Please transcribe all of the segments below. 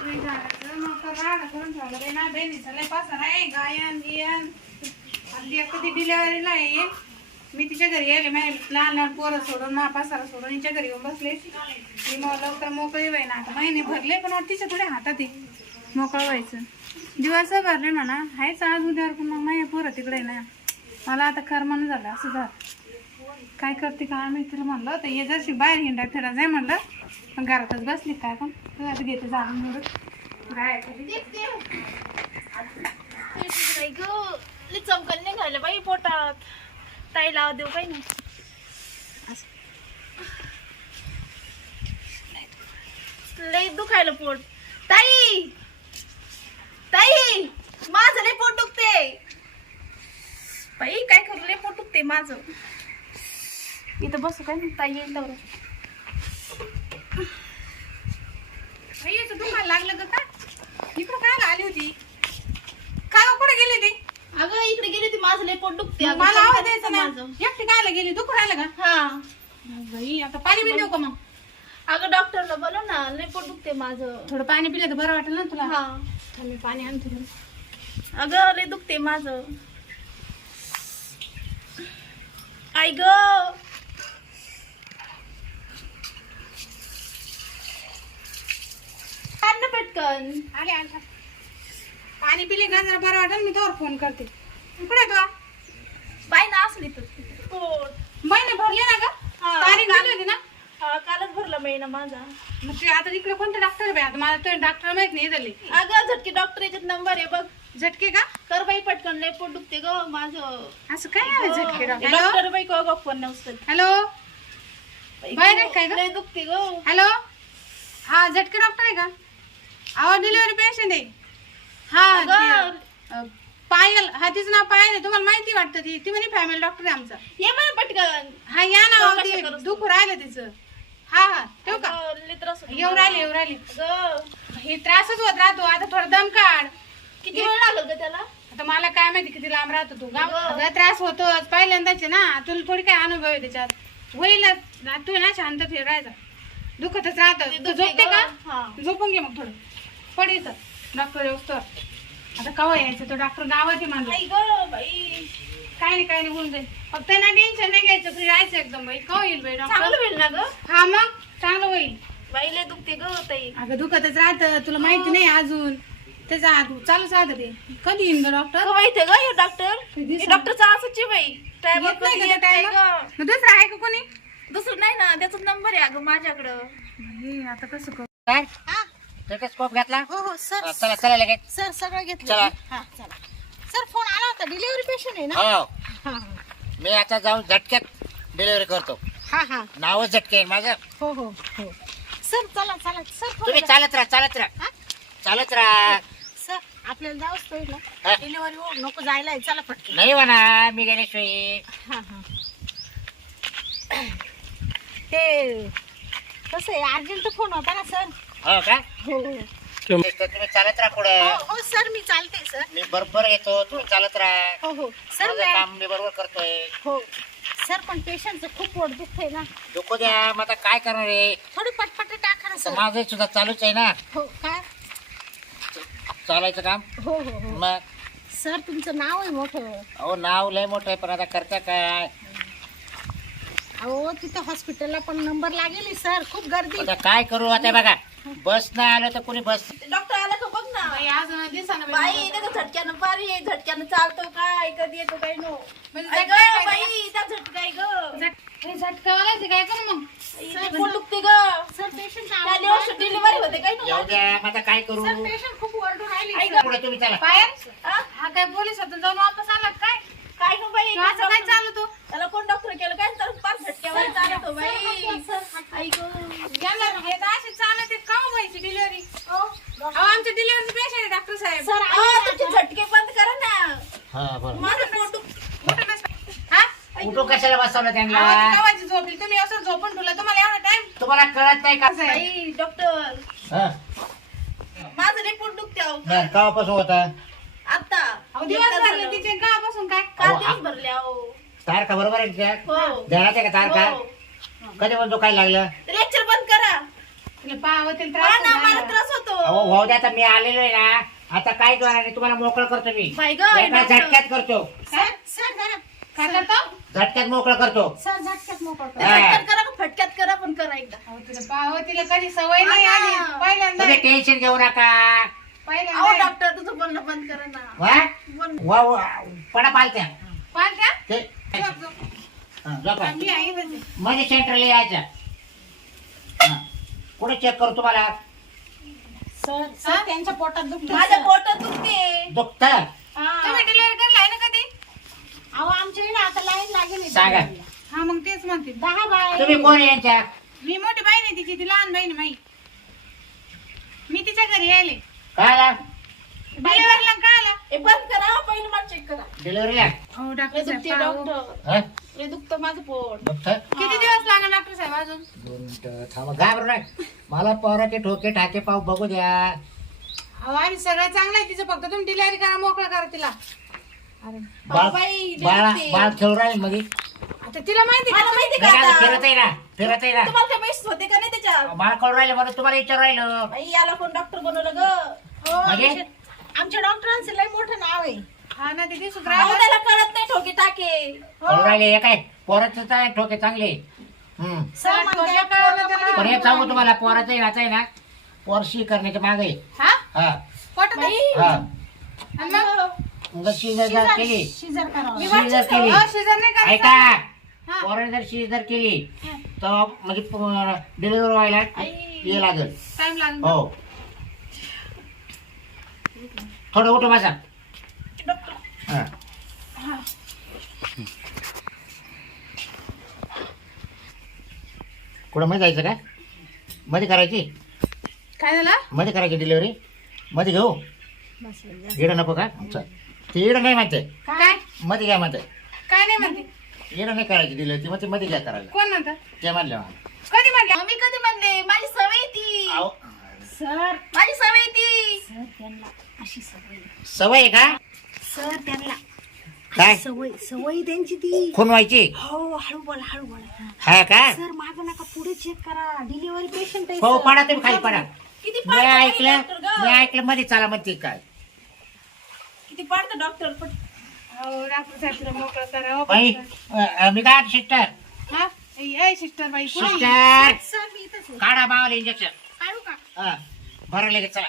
नाही झाडाचं मग राडा करून ठेवलं रे ना बहिणीचं लय पसारा आहे गायन गियन हल्ली कधी डिलेवरीला येईल मी तिच्या घरी गेले माझे लहान लहान पोरं सोडून मा पसारा सोडून तिच्या घरी येऊन बसले मी मग लवकर मोकळी व्हाय ना आता महिने भरले पण आता तिच्या थोड्या हातात आहे मोकळं व्हायचं. दिवस भरले म्हणा आहेच आज उद्यावर पण मग माझे पोरं तिकडे ना. मला आता करमानं झालं असं झालं. काय करते का? मित्र म्हणलं तर ये जशी बाहेर हिंडा फिरा जाय म्हणलं. पण घरातच बसली काय पण. तू घेते जाणून म्हणून. काय निघायला बाई पोटात. ताई लाव देऊ काही नाही. लई दुखायला पोट. ताई! ताई! माझं लई पोट दुखते बाई काय करू? लई पोट दुखते माझं. इथं बसू काय? नाही ताई येईल याचं दुकान लागलं का? काय इकडं काय आली होती? काय हो, कुठे गेली ती? अगं इकडे गेली ती माझं लई पोट दुखते अगं, मला आवाज द्यायचा ना माझं. एकटी कायला गेली? दुखू राहिलं का? हा. बाई आता पाणी बी देऊ का मग? अगं डॉक्टरला बोलव ना लई पोट दुखते माझं. थोडं पाणी पिलं तर बरं वाटेल ना तुला? हा. थांब, मी पाणी आणते तुला अगं लय दुखते माझं. आई ग आण ना पटकन. आले आले पाणी पिले का जरा बरं वाटेल मी तोवर फोन करते. कुठे तू? बाई ना असली तर. महिने भरले ना का हा. तारीख दिली होती ना? हा कालच भरला महिना माझा. मग ते आता इकडे कोणते डॉक्टर आहे आता मला तो डॉक्टर माहीत नाही झाले अगं झटके डॉक्टर याच्यात नंबर आहे बघ. झटके का? कर बाई पटकन लय पोट दुखते ग माझं. असं काय आहे झटके डॉक्टर? डॉक्टर बाई का फोन नसत हॅलो? बाई नाही काय ग? लय दुखते ग. हॅलो? हा झटके डॉक्टर आहे का? अहो डिलिव्हरी पेशंट आहे. हा अगं. ते, अ, पायल हा तिचं नाव पायल आहे. तुम्हाला माहिती वाटतं ती. ती म्हणे फॅमिली डॉक्टर आहे आमचा. ये मला पटकन. हा या ना अहो, चौकशी ते करूच. दुःख राहिलं तिचं. हा हा ठेवू का? अगं, लय त्रास होतो. येऊ. राहिले येऊ राहिले. अगं, हे त्रासच होत राहतो. आता थोडं दम काढ. किती वेळ लागल ग त्याला? आता मला काय माहिती किती लांब राहतो तू. गाव अगं. अगं, त्रास होतोच. पहिल्यांदाच आहे ना. तुला थोडी काय अनुभव आहे त्याच्यात? होईलच. ना तू ना शांत फिरायचा दुखतच राहत. ते तू दुखते झोपते. का? हा. झोपून घे मग थोडं. पड इथं. डॉक्टर तर आता कवा यायचं? तो डॉक्टर गावात आई ग बाई. काय नाही काय नाही होऊन जाईल. फक्त ना टेन्शन नाही घ्यायचं. फ्री राहायचं एकदम बाई. कवा येईल बाई चांगलं डॉक्टर होईल ना ग? हा मग. चांगलं होईल. बाई लय दुखते ग ताई. अगं दुखतच राहतं. तुला माहिती नाही अजून. त्याचा हात चालूच राहतं ते. कधी येईन ग डॉक्टर? ग बाई ते ग हे डॉक्टर? हे? डॉक्टरचा असंच आहे बाई. टायमर येत नाही कधी का येत त्या नाही टायमाला? ग. मग दुसरं आहे का कोणी? दुसरं नाही ना त्याचा नंबर आहे अगं माझ्याकडं. हे आता कसं करू? काय? स्कोप घेतला? हो हो सर चला चला लगेच. सर सगळं घेतलं. चला. हा चला. सर फोन आला होता डिलिव्हरी पेशंट आहे ना? हो. हा. मी आता जाऊन झटक्यात डिलिव्हरी करतो. हा हा. नावच झटके आहे माझं. हो हो हो. सर चला चला. सर तुम्ही थोडं चालत राहा चालत राहा. हा? चालत राहा. सर आपल्याला जाऊच पाहिजे हा. ना डिलिव्हरी हो नको जायला आहे. चला पटकन. नाही म्हणा मी गेल्याशिवाय हा हा. ते कसं आहे अर्जंट फोन होता ना सर? हो का? हो. तुम्ही चालत राहा पुढे. हो, हो सर मी चालते सर. मी बरोबर येतो तुम्ही चालत राहा. हो हो. सर माझं काम मी बरोबर करतोय. हो. सर पण पेशंटचं खूप पोट दुखतंय ना. दुखू द्या मग आता काय करणार आहे? थोडी पटपट टाका ना तर सर. माझं सुद्धा चालूच आहे ना. हो काय चालायचं काम? हो हो हो. मग? सर तुमचं नाव आहे मोठं. अहो नाव लय मोठं आहे पण आता करता काय? अहो तिथं हॉस्पिटलला पण नंबर लागेल सर. खूप गर्दी. आता काय करू आता बघा. बस नाही आलं तर कोणी बस डॉक्टर आला का बघ ना. बाई आज दिसा बाई त्याचा झटक्यानं पारी आहे झटक्यानं चालतो काय कधी येतो काय नो. म्हणजे झटका ग काय बाई त्या झटका आहे ग काय करू मग? दुखते ग. सर पेशंट त्या दिवस डिलिव्हरी होते काय येऊ नो द्या मग आता काय करू? सर पेशंट खूप ओरडून राहिले पुढे तुम्ही चला हा? हा काय पोलीस होता जाऊन वापस आला का काय काय नो बाई किंवा असं काय चालू तू त्याला कोण डॉक्टर केलं काय तर पाच झटक्यावर चालतो बाई आई ग यांना हे तर असे चालत आहेत का हो व्हायची डिलिव्हरी अहो आमच्या डिलिव्हरी पेशंट आहे डॉक्टर साहेब सर अहो, तुमचे झटके बंद करा ना हा बरं माझं पोट दुख- मोठं नसतं. हा कुठं ती त्यांना. केव्हाची झोपली. तुम्ही असं झोपून ठेवलं तुम्हाला एवढा टाइम तुम्हाला कळत नाही का? डॉक्टर हा. माझं पोट दुखते अहो. बरं, केव्हापासून होता आता. अहो दिवस भरले तिचे गावापासून काय? काल अहो, दिवस भरले अहो? तारखा बरोबर आहे हो. ध्यानात आहे का तारखा? हो. कधी पण दुखायला लागलं? लेक्चर बंद करा. तुला पाहावं मला ना मला त्रास त्रास होतो. अहो भाऊ द्या आता मी आलेलो आहे ना. आता काय द्वारा नाही तुम्हाला मोकळं करतो मी. बाई ग, एका डॉक्टर. झटक्यात करतो. काय? सर जरा काय करतो? झटक्यात मोकळं करतो. सर झटक्यात मोकळ कर. हा. फटक्यात करा का? फटक्यात करा पण करा एकदा. अहो तुला पाहावं तिला कधी सवय नाही हा. आली. पहिल्यांदा तुम्ही टेन्शन घेऊ नका. अहो पहिल्यांदा डॉक्टर तुझं बोलणं बंद करा ना. वा? बोल वा वा. पडा पालत्या. पाहत्या ते झोप, झोप. हा, झोपा. मी आहे बघ. मध्ये सेंटरला यायच्या हा. कुठे चेक करू तुम्हाला? सर सर त्यांच्या पोटात दुखत माझ्या पोटात दुखते दुखत तुम्ही डिलिव्हरी ना कधी? अहो आमच्या इकडे आता लाईन लागेल सांगा. हा मग तेच म्हणते. दहा बाय. तुम्ही कोण आहे यांच्या मी मोठी बहीण आहे तिची ती लहान बहीण आहे माई. मी तिच्या घरी यायले. काय आला डिलिव्हरीला का आला हे बंद करा पहिलं मला चेक करा. डिलिव्हरीला हो डॉक्टर दुखते. डॉक्टर हा? दुखतं माझं पोट. दुखत? किती दिवस लागणार डॉक्टर साहेब अजून? दोन मिनिटं थांबा. घाबरू नका. मला पोराचे ठोके ठाके पाव बघू द्या. अहो आणि सगळं चांगलं आहे तिचं फक्त तुम्ही डिलिव्हरी करा मोकळं करा तिला. बाळ बाई, बाळा. बाळ खेळू राहील मध्ये आता तिला माहिती मला का? माहिती का आता? फिरत आहे ना फिरत आहे ना तुम्हाला काय माहीत होते का नाही त्याच्यात मला कळू राहिलं म्हणून तुम्हाला विचार राहिलं. बाई याला कोण डॉक्टर बनवलं ग? हो, म्हणजे? आमच्या- आमच्या डॉक्टरांचं लय मोठं नाव आहे. हा ना अहो, सुधरा त्याला कळत नाही ठोके टाके. राहिले हे काय? पोराचं काय ठोके चांगले. हम्म. सर सर, म्हणते, थोड्या काळाला त्याला- पण हे सांगू तुम्हाला पोराचं आहे नाचं आहे ना. पोरशी करण्याच्या मागे आहे. हा? हा. पटत बाई. हा. आणि मग? मग शिजर जर केली. शिजर करावं. मी शिजर केली. अहो, शिजर नाही करायचं. ऐका. हा. पोराने जर शिजर केली तर म्हणजे डिलिव्हरी व्हायला हे लागेल. टाइम लागेल हो. थोडं उठू हा. कुठं मध्ये जायचं का? मध्ये करायची? काय झालं? मध्ये करायची डिलिव्हरी मध्ये घेऊ? इडं नको का? चल. ते इडं नाही म्हणते. काय? मध्ये घ्या म्हणते. काय नाही म्हणते? इडं नाही करायची डिलिव्हरी ती म्हणते मध्ये घ्या करायला. कोण म्हणतं? ते म्हणले कधी म्हणलं? मी कधी म्हणले? माझी सवय ती. अहो, सर. माझी सवय ती. सर त्यांना अशी सवय. सवय आहे का? सर त्यांना काय? सवय सवय त्यांची ती. खून व्हायची? हो हळू बोला हळू बोला. हा का? सर मागं नका पुढे चेक करा. डिलिव्हरी पेशंट आहे हो सर. पडा तुम्ही खाली पडा किती मी ऐकलं? मी ऐकलं मध्ये चाला म्हणते काय? किती पाडतं डॉक्टर पण हो डॉक्टर साहेब तुला मोकळं करा हो, बाई पटकन. अ, अ, मी काय सिस्टर हा? ए सिस्टर बाई कोण? सिस्टर सर मी इथंच आहे. काढा मावाला इंजेक्शन काढू का? हा बरं लगेच चला.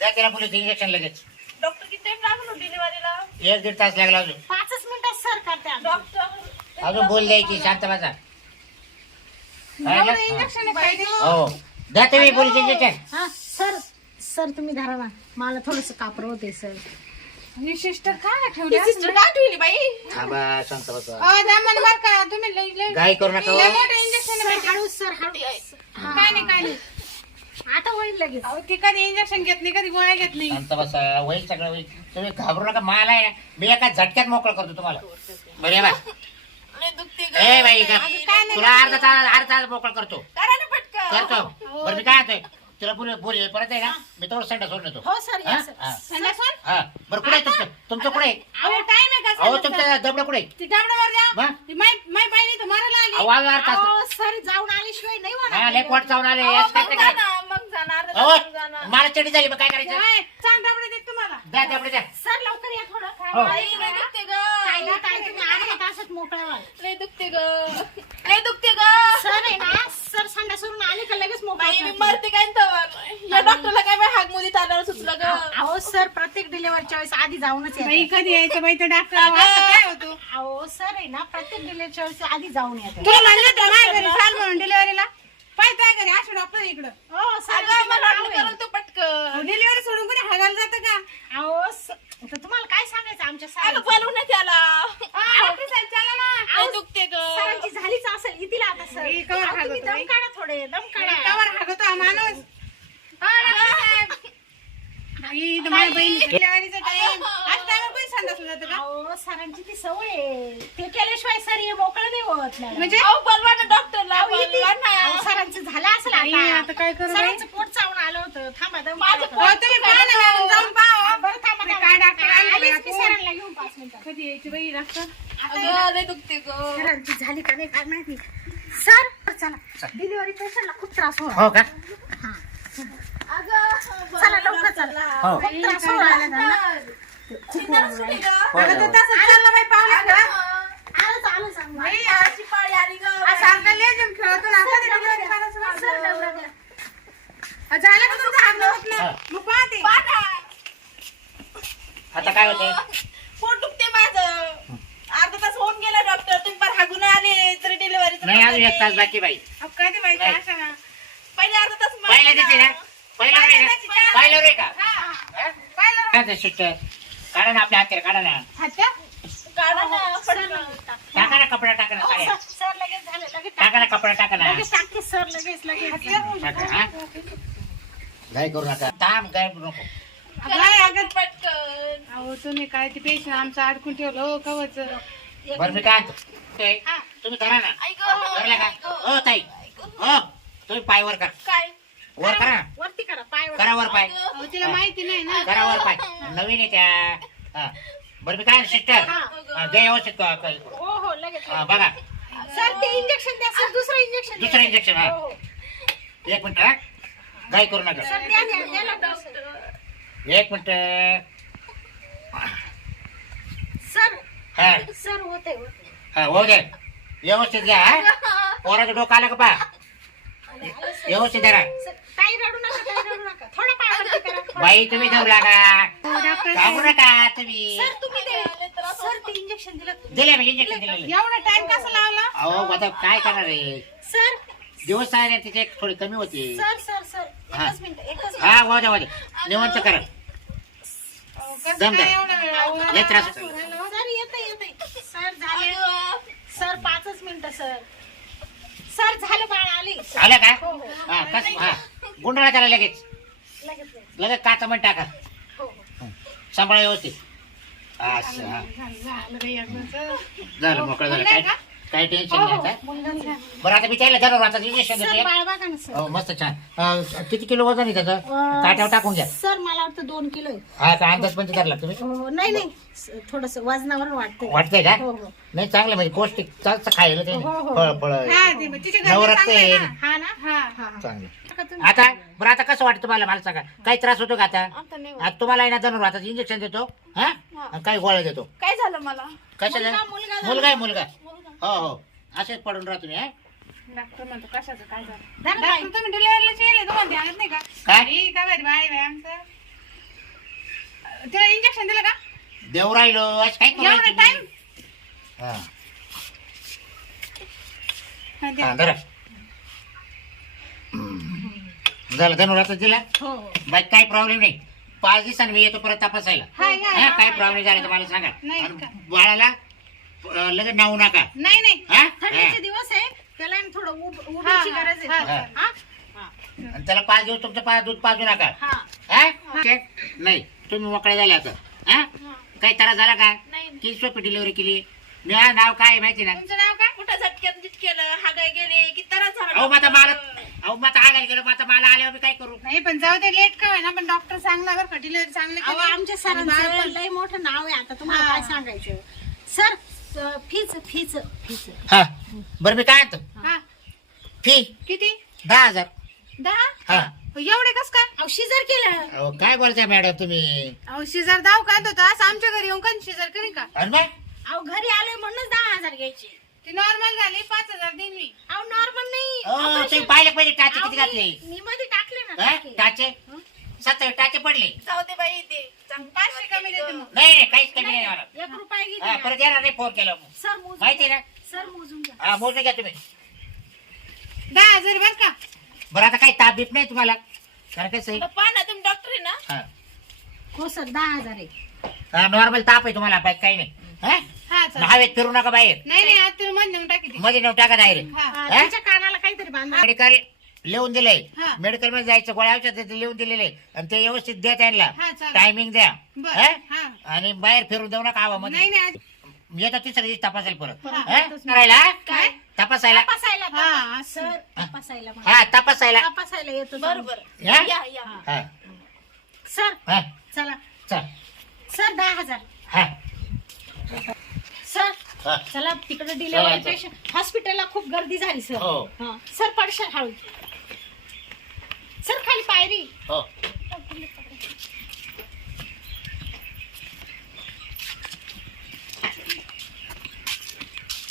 द्या तिला पोलीस इंजेक्शन लगेच. डॉक्टर किती टाइम लागलो डिलिव्हरीला एक दीड तास लागला अजून. पाचच मिनिटात सर करते. डॉक्टर अजून बोल द्यायची शांत बसा. इंजेक्शन पाहिजे. हो. द्या तुम्ही पोलीस इंजेक्शन हा सर सर तुम्ही धरा ना. मला थोडस कापर होते सर. ही सिस्टर काय ठेवली सिस्टर काय ठेवली बाई? थांबा शांत बसा. अहो द्या मला बरं का तुम्ही लई लई गाई करू नका लई हो. मोठं इंजेक्शन आहे सर हळू सर हळू काय नाही काय नाही. आता होईल लगेच. अहो ती कधी इंजेक्शन घेत नाही कधी गोळ्या घेत नाही. शांत बसा. होईल सगळं होईल. तुम्ही घाबरू नका. मला आहे ना, मी एका झटक्यात मोकळं करतो तुम्हाला. बरं आहे बा. ए बाई का? काय तुला अर्धा तास अर्धा तास मोकळं करतो. करा ना पटकन. करतो. बरं मी काय होतोय तुला बोल बोल परत आहे ना मी तेवढं संडा सोडून येतो. हो सर हा? या सर हा. संध्याकाळ? हा. बरं कुठे आहे तुमचं? तुमचं कुठे आहे? अहो टाइम आहे का अहो? तुमचं दबडं कुठे? आहे? ती डाबडावर द्या वा? ती माय माय बाईने तर मारायला आली. अहो आवाज अर्धा तास अहो, सर जाऊन आल्याशिवाय नाही हा होणार लय पोट चावून आले. अहो, याच काय मग काय? जाणार मग जाणार अहो मग जाणार मला चडी झाली मग काय करायचं? काय? चांग डाबडे देत तुम्हाला. द्या दबडे द्या सर लवकर या थोडं. हो. बाई, लय दुखते ग. तुम्ही तासात व्हाल लय दुखते ग. लय दुखते ग. सर आहे ना सर संडा सोडून आले का लगेच मोकळा बाई मी. मरते काय तर? या डॉक्टरला काय बाई हाक मुली आल्यावर सुचलं ग? अहो सर प्रत्येक डिलिव्हरीच्या वेळेस आधी जाऊनच बाई येते कधी यायचं बाई? तर डॉक्टर काय होतो? अहो सर आहे ना प्रत्येक डिलिव्हरीच्या वेळेस आधी जाऊन येते तुला म्हणलं तर माझ्या घरी चाल म्हणून डिलिव्हरीला पाय त्या घरी असं डॉक्टर इकडं. हो सर अगं मला वाटलं करल तू पटकन. डिलिव्हरी सोडून कोणी हागायला जातं का? अहो स- तुम्हाला काय सांगायचं? आमच्या अगं सरांची बोलू ना त्याला. डॉक्टर साहेब चला ना. दुखते ग. सरांची झालीच असेल येतील आता सर हे कवर अहो, तुम्ही हागवतो दम बाई. काढा थोडे दम काढा कवर हागतो हा माणूस. सरांची ती सवय ते केल्याशिवाय सर हे मोकळं नाही होत. म्हणजे? अहो बोलवा ना डॉक्टरला अहो, येतील. बोलवा ना. अहो, सरांचं झालं बाई, आता. काय करू? सरांचं पोट चावून आलं होतं. थांबा हो जाऊन पाहा. बरं थांबा. काय डॉक्टर. सरांना घेऊन पाच कधी यायची बाई डॉक्टर दुखते ग. सरांची झाली का नाही काय माहिती. सर चला. डिलिव्हरी पेशंटला खूप त्रास होतो. हो का? चला लवकर चला हो खूप त्रास होऊ राहिला त्यांना. खूप होऊ हो, राहिला. अगं ते तसं चाललं बाई आली गं. असं आपलं लेझीम खेळतो ना, कधी. झालं का तुमचं? हा. मग पाहते. आता काय होते पोट दुखते माझं अर्धा तास होऊन गेला डॉक्टर तुम्ही पण हागून आले तरी डिलिव्हरी नाही अजून एक तास बाकी बाई अहो, कधी बाई नाही. असं ना. पहिले अर्धा तास मला- पहिल्या देते ना पहिलं रे ना पहिलं रे का? हा. हा? पाहिलं ना? काय ते सिस्टर काढा ना आपल्या हाताला काढा ना? काढा ना. टाका ना कपडा टाका ना हो, साड्या. ना कपडा टाका ना. टाका हा? करू नका. थांब काय करू अहो तुम्ही काय ते पेशंट आमचं अडकून ठेवलं हो कवच. बरं मी काय आणतो ते, तुम्ही करा ना. ऐक धरलं का? हो ताई. हो तुम्ही पाय वर करा. काय? वर करा. ना वरती करा पाय वर करा वर पाय. अहो तिला माहिती नाही ना. करा वर पाय. नवीन आहे त्या. हा. बरं मी काय सिस्टर? हा, दे व्यवस्थित क- क- हो हो लगेच. हा, बघा. सर ते इंजेक्शन द्या सर. दुसरं इंजेक्शन दुसरं इंजेक्शन हा. हो, एक मिनिट हा. गाय करू नका. सर द्या द्या सर. एक मिनिट. सर हा. सर होते होते हा हो दे. व्यवस्थित घ्या हा. पोराचं डोकं आलं का पा व्यवस्थित धरा सर, ताई रडू नका ताई रडू नका थोडा पाय वरती करा बाई तुम्ही लागा डॉक्टर घाबरू नका तुम्ही. सर तुम्ही ते सर ते इंजेक्शन दिलं. तुम्ही. दिले म्हणजे इंजेक्शन दिलेले एवढा टाइम कसा लावला? अहो आता काय करणार आहे? सर. दिवस आहे ना तिचे थोडी कमी होती. Sir sir sir. हा. एकच मिनिट एकच मिनिट. हा वाजा वाजा निवंत करा. अहो, कसं दम काय द्या. एवढा वेळ अहो, लय त्रास होतो. सर येते येते सर झाले. सर पाचच मिनिटं सर. सर झालं बाळ आली. आलं का? हो हो. हा कस? हा. गुंडाळा त्याला लगेच. लगेच लगेच. लगेच काचा पण टाका हो हो सांभाळा व्यवस्थित असं हा. झालं झालं बाई अगोदर. झालं मोकळं झालं काय? काय टेन्शन हो, नाही हो, आता मुलगाच आहे. बरं आता मी त्याला जरूर आता इंजेक्शन सर देते बाळ बघा ना सर हो मस्त छान अं, किती किलो वजन आहे त्याचं अं, काट्यावर टाकून घ्या सर मला वाटतं दोन किलो आहे. हा का अंदाज पण धरला तुम्ही नाही नाही थोडस वजनावर वाटतंय वाटतंय का हो हो नाही चांगलं म्हणजे पौष्टिक चालतं खायला ते हो, हो. फळ फळ हा, ते तिच्या घरचे नवरत्न चांगले आहे. ना. हा ना हा. हा हा चांगलं तुम्ही? आता बरं आता कसं वाटतं तुम्हाला मला सांगा काही त्रास होतो का आता आता नाही होत. आता तुम्हाला आहे ना आता इंजेक्शन देतो हा आणि काही गोळ्या देतो काय झालं मला कशाला मुलगा- मुलगा झाला. मुलगा आहे मुलगा हो हो असेच पडून राहा तुम्ही हा? डॉक्टर म्हणतो कशाचं काय झालं धरा बाई. डॉक्टर तुम्ही डिलिव्हरीला गेले तुम्हाला ध्यानात नाही का काय? बाई, काय भारी बाई बाई आमचं तिला इंजेक्शन दिलं का देव राहिलो असं काय करू एवढा राहिले टाइम तुम्ही? हा. हा, द्या. हा, धरा. झालं धनुर आता दिला हो. हो बाई काही प्रॉब्लेम नाही. पाच दिवसांनी मी येतो परत तपासायला. हाय, हाय, हा, काय प्रॉब्लेम झाला तर मला सांगा. नाही आणि का? बाळाला अं, लगेच नावू नका. नाही नाही. हा? थंडीचे हा. दिवस आहे. त्याला आहे ना थोडं उब- हा, हा, गरज हा, आहे. हा. हा? आणि त्याला पाच दिवस तुमचं पाच दूध पाजू नका. हा. हा? ठीक? नाही. तुम्ही मोकळे झाले आता. हा? काही त्रास झाला का? नाही किती सोपी डिलिव्हरी केली? मी हा, नाव काय आहे माहिती ना? तुमचं नाव काय? कुठं झटक्यात केलं हागाय गेले? की त्रास झाला? अहो माता मला अहो माता आगायला गेलो माता मला आल्यावर मी काय करू? नाही पण जाऊ दे लेट का होईना पण डॉक्टर चांगला बरं का डिलिव्हरी चांगली अहो केली. आमच्या आणि सरांचं लय मोठं नाव आहे आता तुम्हाला हा. काय सांगायचं? सर फीच फीच फीच हा बरं मी काय आणतो हा. फी किती? दहा हजार. दहा? हा. एवढे कस काय? अहो शिजर केलं. अहो काय बोलताय मॅडम तुम्ही? अहो शेजार दाव काय होतं असं आमच्या घरी येऊन कधी शेजार करीन का? मग? अहो घरी आले म्हणूनच दहा हजार घ्यायचे. ती नॉर्मल झाली पाच हजार देईन मी. अहो नॉर्मल नाही. operation- तुम्ही पाहिलं पाहिजे टाचे अहो, किती घातले? मी- मी मध्ये टाकले ना हा? टाके. टाचे? सत्तर टाचे पडले. जाऊ दे बाई ते चांगलं पाचशे कमी देते मग. नाही नाही काहीच कमी नाही एक रुपया हा, परत येणार नाही फोन केला सर मोजून माहिती आहे घ्या. ना? सर मोजून घ्या. हा मोजून घ्या तुम्ही. दहा हजार बर का? बरं आता काही ताप बीप नाही तुम्हाला? कारण कसं आहे पहा ना तुम्ही डॉक्टर आहे ना? हा. हो सर दहा हजार आहे. हा नॉर्मल ताप आहे तुम्हाला बाकी काही नाही. हा? हा चल हवेत फिरू नका बाहेर. नाही नाही आज तुम्ही मध्ये नेऊन टाकी ती. मध्ये नेऊन टाका डायरेक्ट हा हा, हा? तिच्या कानाला काहीतरी बांधा. मेडिकल लिहून दिलंय. हा. मेडिकलमध्ये जायचं गोळ्या औषध ते लिहून दिलेले आणि ते व्यवस्थित द्या त्यांना. हा, चालेल. टायमिंग द्या. बर हा? हा. आणि बाहेर फिरून देऊ नका नाही हवामध्ये नाही आज- येतो तिसऱ्या दिवशी तपासायला परत. हा. हा? करायला? काय? तपासायला. तपासायला हा. सर तपासायला म्हणा. हा तपासायला. तपासायला येतो बरोबर. या? या या. हा. सर हा. चला. चल. सर दहा हजार. हा. सर हा. चला तिकडे चला. पेशंट हॉस्पिटलला खूप गर्दी झाली सर हो. हा. सर पडशाल हळू सर खाली पायरी हो